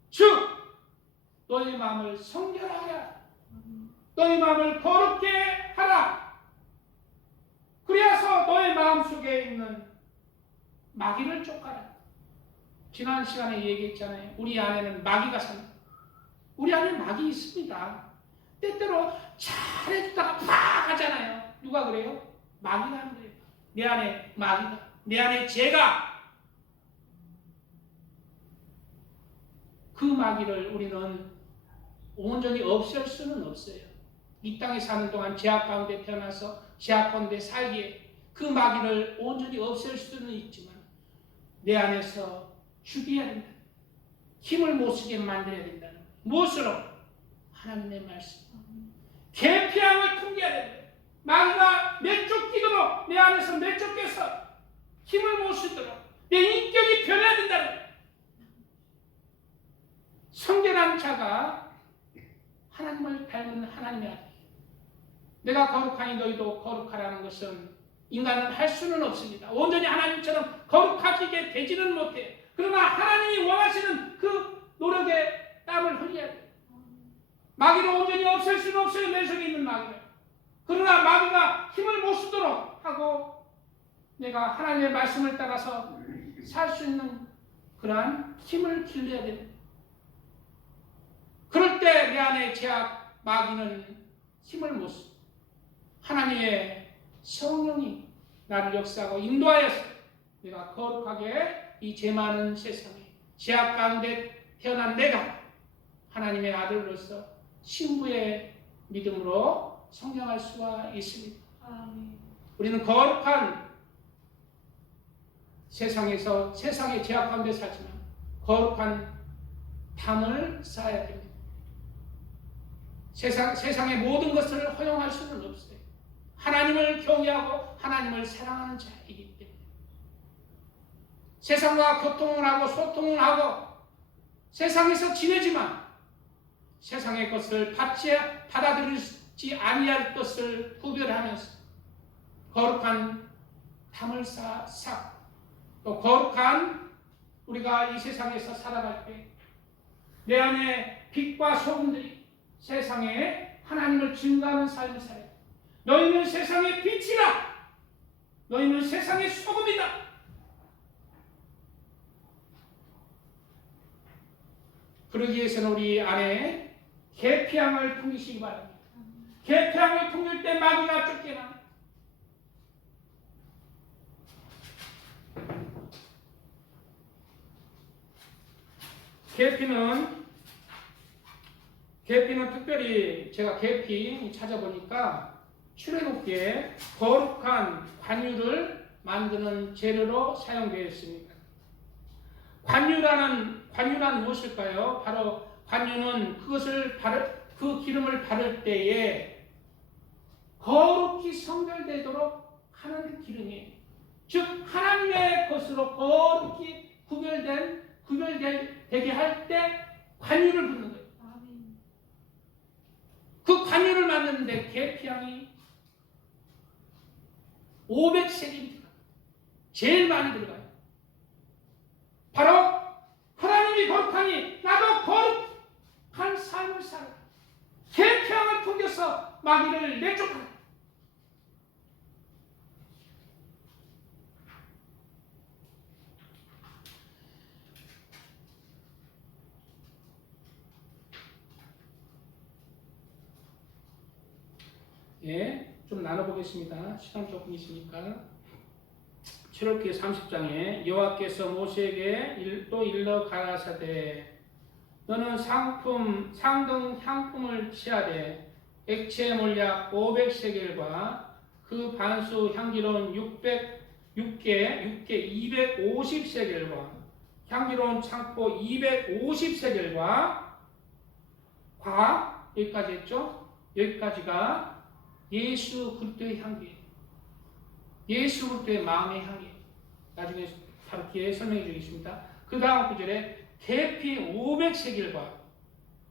즉 너희 마음을 성결하라. 너희 마음을 거룩게 하라. 그래서 너의 마음속에 있는 마귀를 쫓아라. 지난 시간에 얘기했잖아요. 우리 안에는 마귀가 삽니다. 우리 안에 마귀 있습니다. 때때로 잘해주다가 팍 하잖아요. 누가 그래요? 마귀가 하는 거예요. 내 안에 마귀가, 내 안에 죄가. 그 마귀를 우리는 온전히 없앨 수는 없어요. 이 땅에 사는 동안 죄악 가운데 태어나서 죄악 가운데 살기에 그 마귀를 온전히 없앨 수는 있지만 내 안에서 죽여야 된다. 힘을 못 쓰게 만들어야 된다는 거예요. 무엇으로? 하나님의 말씀. 계피향을 풍겨야 된다. 마귀가 내쫓기도록 내 안에서 내쫓겨서 힘을 못 쓰도록 내 인격이 변해야 된다는 거예요. 성결한 자가 하나님을 닮은 하나님의 아들. 내가 거룩하니 너희도 거룩하라는 것은 인간은 할 수는 없습니다. 온전히 하나님처럼 거룩하게 되지는 못해요. 그러나 하나님이 원하시는 그 노력에 땀을 흘려야 돼요. 마귀를 온전히 없앨 수는 없어요. 내 속에 있는 마귀를. 그러나 마귀가 힘을 못 쓰도록 하고 내가 하나님의 말씀을 따라서 살 수 있는 그러한 힘을 길러야 됩니다. 그럴 때 내 안에 죄악 마귀는 힘을 못 써. 하나님의 성령이 나를 역사하고 인도하여서 내가 거룩하게 이 죄 많은 세상에 죄악 가운데 태어난 내가 하나님의 아들로서 신부의 믿음으로 성장할 수가 있습니다. 아멘. 우리는 거룩한 세상에서 세상의 죄악 가운데 살지만 거룩한 담을 쌓아야 됩니다. 세상의 모든 것을 허용할 수는 없어요. 하나님을 경외하고 하나님을 사랑하는 자이기 때문에 세상과 교통을 하고 소통을 하고 세상에서 지내지만 세상의 것을 받아들이지 아니할 것을 구별하면서 거룩한 담을 쌓고 또 거룩한 우리가 이 세상에서 살아갈 때 내 안에 빛과 소금들이 세상에 하나님을 증거하는 삶을 살아야 돼. 너희는 세상의 빛이라. 너희는 세상의 소금이다. 그러기 위해서는 우리 안에 계피향을 풍기시기 바랍니다. 계피향을 풍길 때 마귀가 쫓겨나. 계피는 특별히 제가 계피 찾아보니까 출애굽기에 거룩한 관유를 만드는 재료로 사용되어 있습니다. 관유란 무엇일까요? 바로 관유는 그 기름을 바를 때에 거룩히 성별되도록 하는 기름이에요. 즉 하나님의 것으로 거룩히 구별되게 할 때 관유를 붓는 거예요. 그 관유를 만드는데 계피향이 500세겔이 제일 많이 들어가요. 바로 하나님이 거룩하니 나도 거룩한 삶을 살아. 계피향을 풍겨서 마귀를 내쫓아라. 예, 좀 나눠보겠습니다. 시간 조금 있으니까. 출애굽기 30장에 여호와께서 모세에게 또 일러 가라사대 너는 상등 향품을 취하되 액체 몰약 500세겔과 그 반수 향기로운 6개 250세겔과 향기로운 창포 250세겔과 여기까지 했죠? 여기까지가 예수 그리스도의 향기예요. 예수 그리스도의 마음의 향이에요. 나중에 바로 뒤에 설명해 주겠습니다. 그 다음 구절에 계피 500세겔과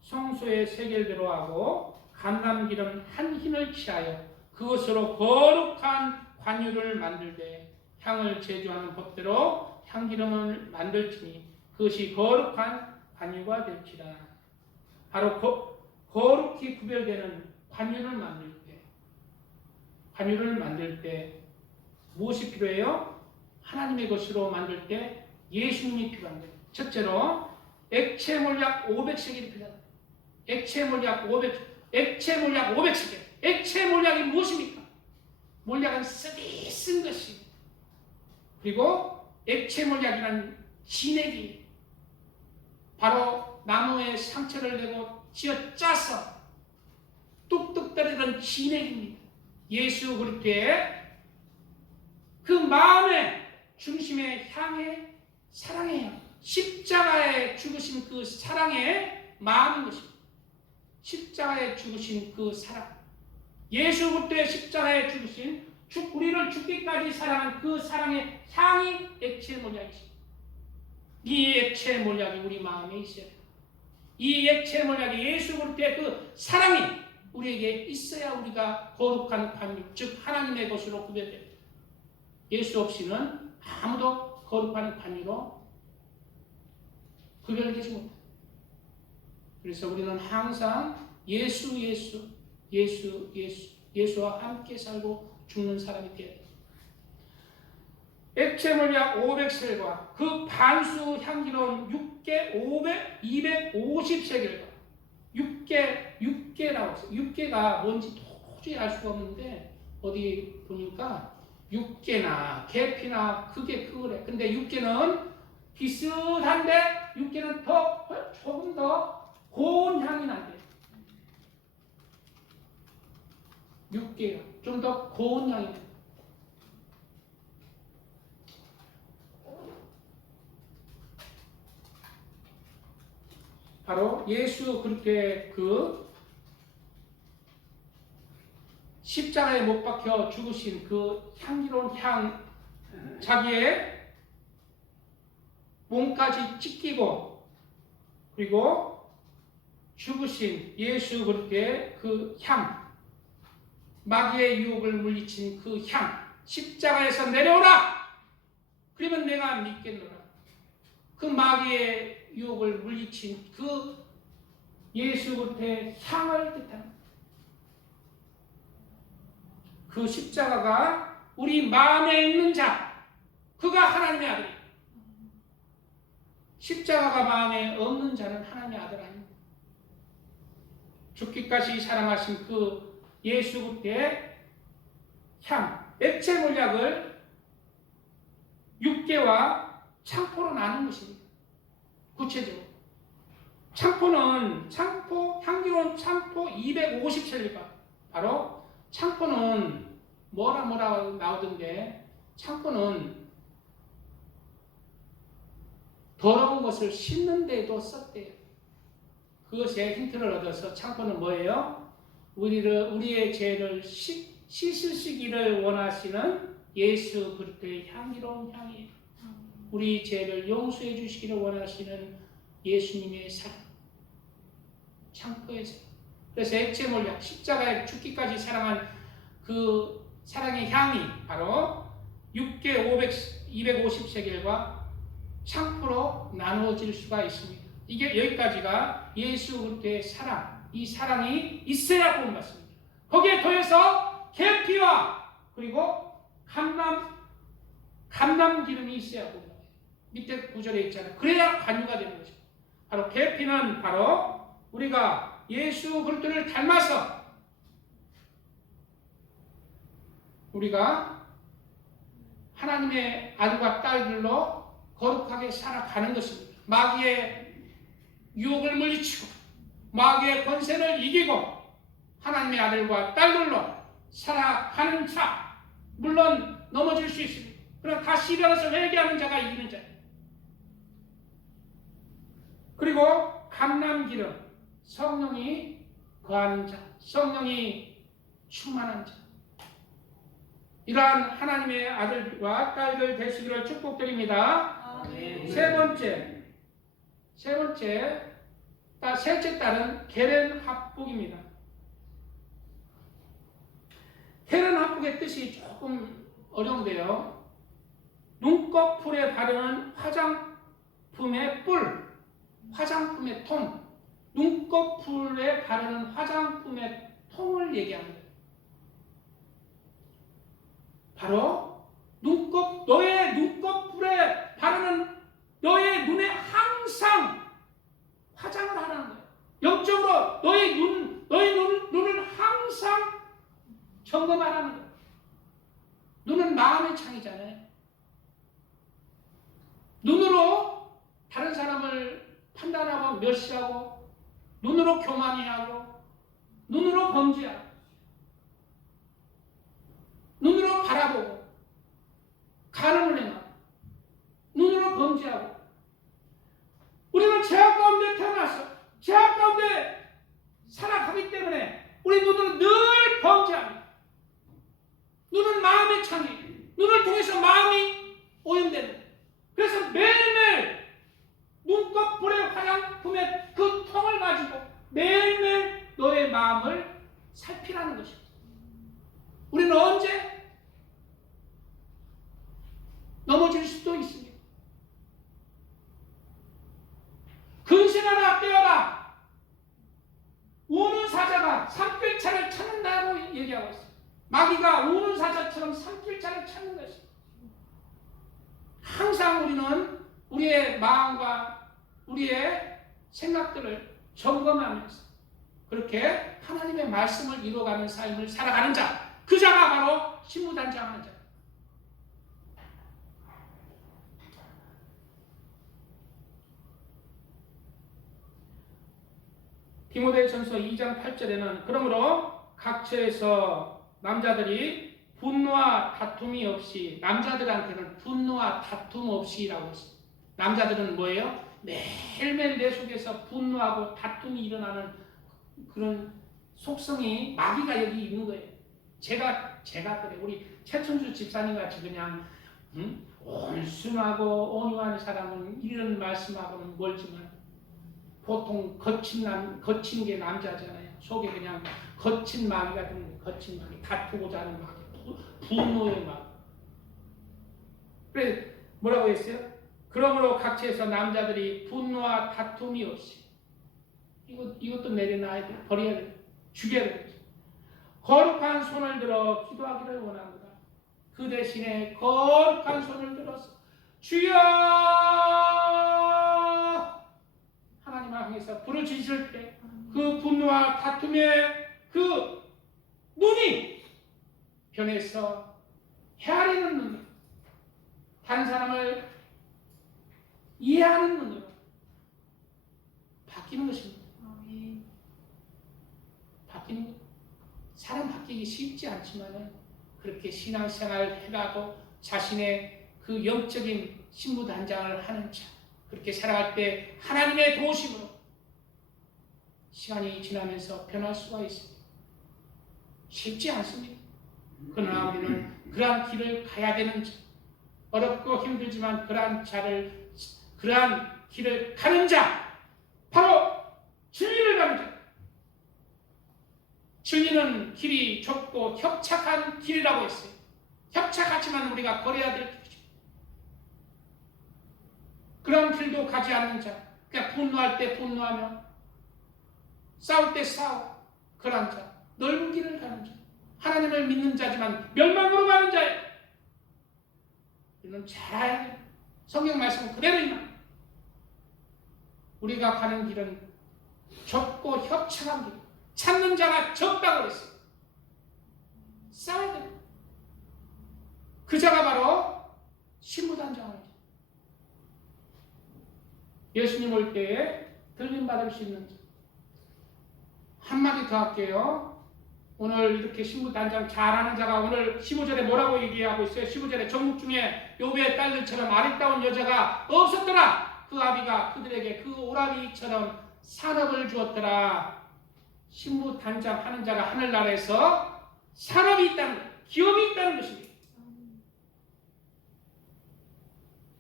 성소의 세겔대로 하고 감람기름 한 흰을 취하여 그것으로 거룩한 관유를 만들되 향을 제조하는 법대로 향기름을 만들지니 그것이 거룩한 관유가 될지라. 바로 거룩히 구별되는 관유를 만들 때 무엇이 필요해요? 하나님의 것으로 만들 때 예수님이 필요합니다. 첫째로 액체 몰약 500세겔이 필요합니다. 액체 몰약 500세겔. 액체 몰약이 무엇입니까? 몰약은 쓰기 쓴 것이. 그리고 액체 몰약이라는 진액이 바로 나무에 상처를 내고 쥐어 짜서 뚝뚝 떨어지는 진액입니다. 예수 그리스도의 그 마음의 중심의 향의 사랑의 향, 십자가에 죽으신 그 사랑의 마음인 것입니다. 십자가에 죽으신 그 사랑, 예수 그리스도의 십자가에 죽으신 우리를 죽기까지 사랑한 그 사랑의 향이 액체 몰약이십니다. 이 액체 몰약이 우리 마음에 있어야 됩니다. 이 액체 몰약이 예수 그리스도의 그 사랑이 우리에게 있어야 우리가 거룩한 관유, 즉 하나님의 것으로 구별됩니다. 예수 없이는 아무도 거룩한 관유로 구별되지 못합니다. 그래서 우리는 항상 예수와 함께 살고 죽는 사람이 되어야 됩니다. 액체 몰약 500셀과 그 반수 향기로운 250세겔과 6개라고 했어요. 6개가 뭔지 도저히 알 수가 없는데 어디 보니까 6개나 계피나 그게 그거래. 근데 6개는 비슷한데 6개는 조금 더 고운 향이 난대. 6개가 좀 더 고운 향이 난대. 바로 예수 그리스도의 그 십자가에 못 박혀 죽으신 그 향기로운 향, 자기의 몸까지 찢기고 그리고 죽으신 예수 그리스도의 그 향, 마귀의 유혹을 물리친 그 향, 십자가에서 내려오라! 그러면 내가 믿겠노라. 그 마귀의 유혹을 물리친 그 예수 그리스도의 향을 뜻합니다. 그 십자가가 우리 마음에 있는 자, 그가 하나님의 아들이에요. 십자가가 마음에 없는 자는 하나님의 아들 아닙니다. 죽기까지 사랑하신 그 예수 그리스도의 향, 액체 몰약을 6개와 창포로 나눈 것입니다. 구체적으로 향기로운 창포 250셀리가 바로 창포는 뭐라 나오던데 창포는 더러운 것을 씻는 데도 썼대요. 그것에 힌트를 얻어서 창포는 뭐예요? 우리의 죄를 씻으시기를 원하시는 예수 그리스도의 향기로운 향이에요. 우리 죄를 용서해 주시기를 원하시는 예수님의 사랑, 창포의 사랑. 그래서 액체몰약, 십자가에 죽기까지 사랑한 그 사랑의 향이 바로 6개 250세겔과 창포로 나누어질 수가 있습니다. 이게 여기까지가 예수 그리스도의 사랑, 이 사랑이 있어야 본 것입니다. 거기에 더해서 계피와 그리고 감람 기름이 있어야 본 거예요. 밑에 구절에 있잖아요. 그래야 관유가 되는 것입니다. 바로 계피는 바로 우리가 예수 그리스도를 닮아서 우리가 하나님의 아들과 딸들로 거룩하게 살아가는 것입니다. 마귀의 유혹을 물리치고 마귀의 권세를 이기고 하나님의 아들과 딸들로 살아가는 자, 물론 넘어질 수 있습니다. 그러나 다시 일어나서 회개하는 자가 이기는 자예요. 그리고 감람기름, 성령이 거하는 자, 성령이 충만한 자, 이러한 하나님의 아들과 딸들 되시기를 축복드립니다. 아멘. 셋째 딸은 게렌 합북입니다. 게렌 합북의 뜻이 조금 어려운데요. 눈꺼풀에 바르는 화장품의 뿔, 화장품의 통, 눈꺼풀에 바르는 화장품의 통을 얘기합니다. 바로 너의 눈꺼풀에 바르는 너의 눈에 항상 화장을 하라는 거예요. 영적으로 너의 눈을 항상 점검하라는 거예요. 눈은 마음의 창이잖아요. 눈으로 다른 사람을 판단하고 멸시하고 눈으로 교만해하고 눈으로 범죄하고 눈으로 바라보고 간음을 행하고 눈으로 범죄하고 우리는 죄악 가운데 태어나서 죄악 가운데 살아가기 때문에 우리 눈은 늘 범죄합니다. 눈은 마음의 창이에요. 눈을 통해서 마음이 오염되는 거예요. 그래서 매일매일 눈꺼풀의 화장품의 그 통을 가지고 매일매일 너의 마음을 살피라는 것입니다. 우리는 언제 넘어질 수도 있습니다. 근신하라 깨어라. 우는 사자가 산길차를 찾는다고 얘기하고 있어요. 마귀가 우는 사자처럼 산길차를 찾는 것입니다. 항상 우리는 우리의 마음과 우리의 생각들을 점검하면서 그렇게 하나님의 말씀을 이루어가는 삶을 살아가는 자, 그 자가 바로 신무단장하는 자. 디모데전서 2장 8절에는 그러므로 각처에서 남자들이 분노와 다툼이 없이, 남자들한테는 분노와 다툼 없이라고 했습니다. 남자들은 뭐예요? 매일매일 내 속에서 분노하고 다툼이 일어나는 그런 속성이 마귀가 여기 있는 거예요. 제가 그래. 우리 최천주 집사님 같이 그냥 온순하고 온유한 사람은 이런 말씀하고는 멀지만 보통 거친 게 남자잖아요. 속에 그냥 거친 마귀가 드는 거예요. 거친 마귀, 다투고자 하는 마귀, 분노의 마귀. 그래 뭐라고 했어요? 그러므로 각처에서 남자들이 분노와 다툼이 없이 이것도 내려놔야 돼. 버려야 돼. 죽여야 돼. 거룩한 손을 들어 기도하기를 원합니다. 그 대신에 거룩한 손을 들어서 주여 하나님을 향해서 부르짖을 때 그 분노와 다툼의 그 눈이 변해서 헤아리는 눈으로, 다른 사람을 이해하는 눈으로 바뀌는 것입니다. 바뀌는 것. 사람 바뀌기 쉽지 않지만은 그렇게 신앙생활 해가고 자신의 그 영적인 신부단장을 하는 자, 그렇게 살아갈 때 하나님의 도우심으로 시간이 지나면서 변할 수가 있습니다. 쉽지 않습니다. 그러나 우리는 그러한 길을 가야 되는 자, 어렵고 힘들지만 그러한 길을 가는 자, 바로 진리를 가는 자. 진리는 길이 좁고 협착한 길이라고 했어요. 협착하지만 우리가 걸어야 될 길이죠. 그런 길도 가지 않는 자, 그냥 분노할 때 분노하며 싸울 때 싸워, 그런 자, 넓은 길을 가는 자, 하나님을 믿는 자지만 멸망으로 가는 자예요. 이는 잘 성경 말씀은 그대로 있나? 우리가 가는 길은 좁고 협착한 길, 찾는 자가 적다고 그랬어요. 싸워야 돼요. 그 자가 바로 신부단장이죠. 예수님 올 때에 들림받을 수 있는 자. 한마디 더 할게요. 오늘 이렇게 신부단장 잘하는 자가 오늘 15절에 뭐라고 얘기하고 있어요? 15절에 전국 중에 욥의 딸들처럼 아름다운 여자가 없었더라. 그 아비가 그들에게 그 오라비처럼 산업을 주었더라. 신부단장 하는 자가 하늘나라에서 산업이 있다는 거예요. 기업이 있다는 것입니다.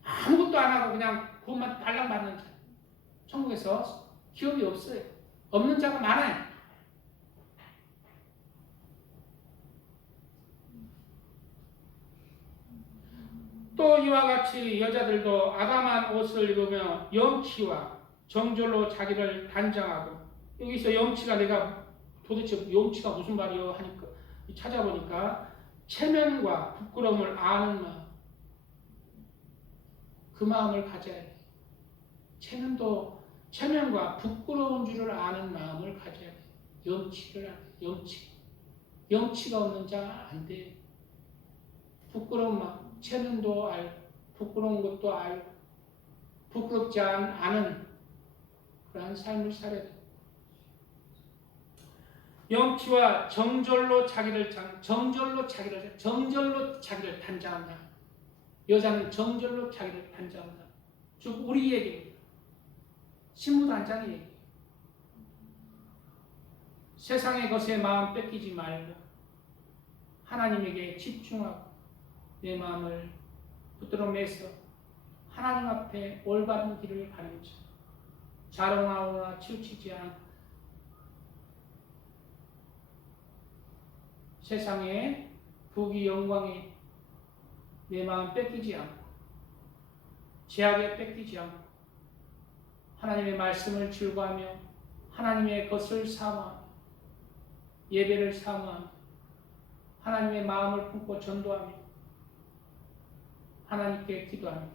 아무것도 안 하고 그냥 돈만 달랑 받는 자. 천국에서 기업이 없어요. 없는 자가 많아요. 또 이와 같이 여자들도 아담한 옷을 입으며 염치와 정절로 자기를 단장하고, 여기서 염치가 내가 도대체 염치가 무슨 말이요 하니까 찾아보니까 체면과 부끄러움을 아는 마음, 그 마음을 가져야 돼. 체면과 부끄러운 줄을 아는 마음을 가져야 돼. 염치를 안 돼. 염치가 없는 자 안 돼. 부끄러운 마음, 체면도 알고 부끄러운 것도 알고 부끄럽지 않은 그러한 삶을 살아야 돼. 염치와 정절로 자기를 단장한다. 여자는 정절로 자기를 단장한다. 즉 우리에게 신부단장이에요. 세상의 것에 마음 뺏기지 말고 하나님에게 집중하고 내 마음을 붙들어 매서 하나님 앞에 올바른 길을 가는 자, 자랑하거나 치우치지 않고 세상의 부귀 영광에 내 마음 뺏기지 않고 제약에 뺏기지 않고 하나님의 말씀을 즐거워하며 하나님의 것을 사모하며 예배를 사모하며 하나님의 마음을 품고 전도하며 하나님께 기도하며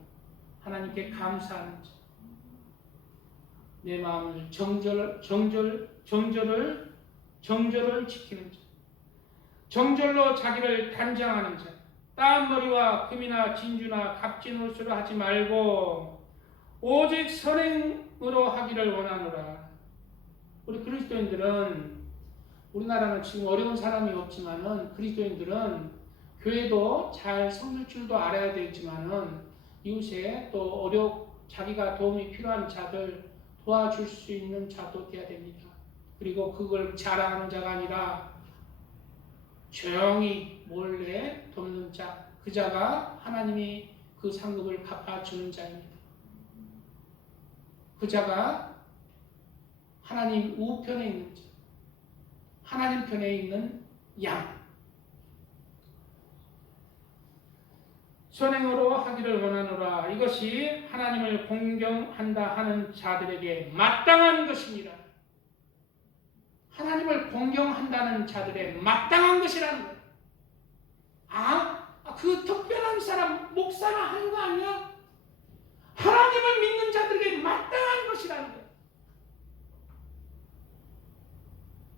하나님께 감사하는 자, 내 마음을 정절을 지키는 자, 정절로 자기를 단장하는 자, 땀머리와 금이나 진주나 값진 옷으로 하지 말고 오직 선행으로 하기를 원하노라. 우리 그리스도인들은, 우리나라는 지금 어려운 사람이 없지만은 그리스도인들은 교회도 잘 섬길 줄도 알아야 되지만은 이웃에 또 자기가 도움이 필요한 자들 도와줄 수 있는 자도 돼야 됩니다. 그리고 그걸 자랑하는 자가 아니라 조용히 몰래 돕는 자, 그 자가 하나님이 그 상급을 갚아주는 자입니다. 그 자가 하나님 우편에 있는 자, 하나님 편에 있는 양. 선행으로 하기를 원하노라. 이것이 하나님을 공경한다 하는 자들에게 마땅한 것입니다. 하나님을 공경한다는 자들의 마땅한 것이라는 거예요. 그 특별한 사람 목사나 하는 거 아니야? 하나님을 믿는 자들에게 마땅한 것이라는 거예요.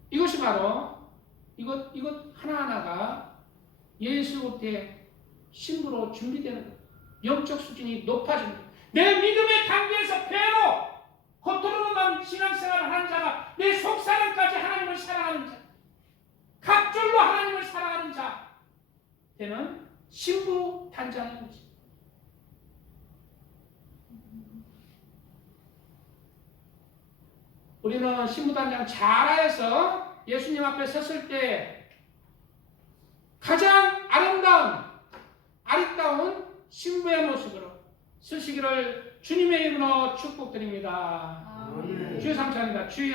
이것이 바로 이것 하나하나가 예수 때 신부로 준비되는 거예요. 영적 수준이 높아지는 거예요. 내 믿음의 단계에서 배로 겉으로만 신앙생활을 하는 자가 내 속사람까지 하나님을 사랑하는 자, 각절로 하나님을 사랑하는 자 되는 신부 단장인 거지. 우리는 신부 단장 잘하여서 예수님 앞에 섰을 때 가장 아름다운 신부의 모습으로 서시기를 주님의 이름으로 축복드립니다. 아멘. 주의 감사합니다. 주여